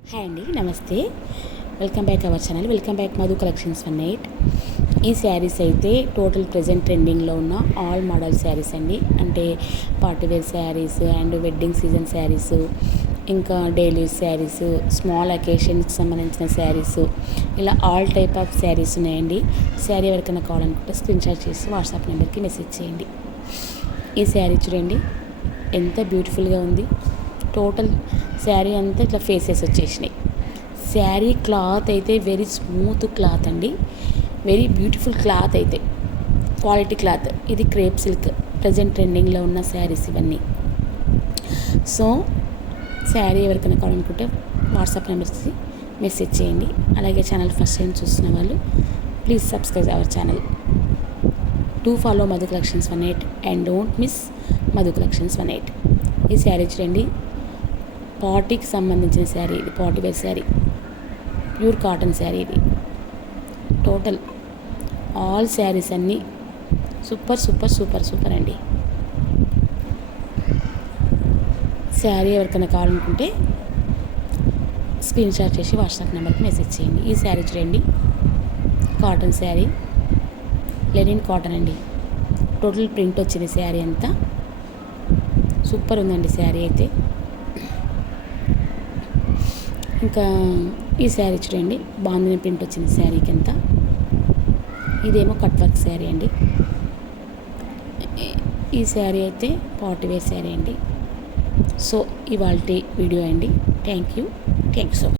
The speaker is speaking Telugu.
హాయ్ అండి, నమస్తే. Welcome back our channel. Welcome back Madhu collections 18. ఈ శారీస్ అయితే టోటల్ ప్రెజెంట్ ట్రెండింగ్లో ఉన్న ఆల్ మోడల్ శారీస్ అండి. అంటే party wear sarees and wedding season sarees, ఇంకా డైలీ శారీస్, స్మాల్ అకేషన్కి సంబంధించిన శారీస్, ఇలా ఆల్ టైప్ ఆఫ్ శారీస్ ఉన్నాయండి. శారీ ఎవరికైనా కావాలనుకుంటే స్క్రీన్ షాట్ చేసి వాట్సాప్ నెంబర్కి మెసేజ్ చేయండి. ఈ శారీ చూడండి ఎంత బ్యూటిఫుల్గా ఉంది. టోటల్ శారీ అంతా ఇట్లా ఫేసెస్ వచ్చేసినాయి. శారీ క్లాత్ అయితే వెరీ స్మూత్ క్లాత్ అండి, వెరీ బ్యూటిఫుల్ క్లాత్, అయితే క్వాలిటీ క్లాత్. ఇది క్రేప్ సిల్క్, ప్రజెంట్ ట్రెండింగ్లో ఉన్న శారీస్ ఇవన్నీ. సో శారీ ఎవరికైనా కావాలనుకుంటే వాట్సాప్ నెంబర్స్కి మెసేజ్ చేయండి. అలాగే ఛానల్ ఫస్ట్ టైం చూస్తున్న వాళ్ళు please subscribe our channel. Do follow Madhu collections 18 and don't miss Madhu collections 18. ఈ శారీ చూడండి, పార్టీకి సంబంధించిన శారీ. ఇది party wear saree, pure cotton saree. ఇది టోటల్ ఆల్ శారీస్ అన్నీ సూపర్ సూపర్ సూపర్ సూపర్ అండి. శారీ ఎవరికైనా కావాలనుకుంటే స్క్రీన్ షాట్ చేసి వాట్సాప్ నెంబర్కి మెసేజ్ చేయండి. ఈ శారీ చూడండి, కాటన్ శారీ, లెనిన్ కాటన్ అండి. టోటల్ ప్రింట్ వచ్చింది శారీ అంతా. సూపర్ ఉందండి శారీ అయితే. ఇంకా ఈ శారీ చూడండి, బాందిని ప్రింట్ వచ్చింది శారీకి అంతా. ఇదేమో కట్ వర్క్ శారీ అండి. ఈ శారీ అయితే పార్టీ వేర్ శారీ అండి. సో ఇవాల్టి వీడియో అండి. Thank you so much.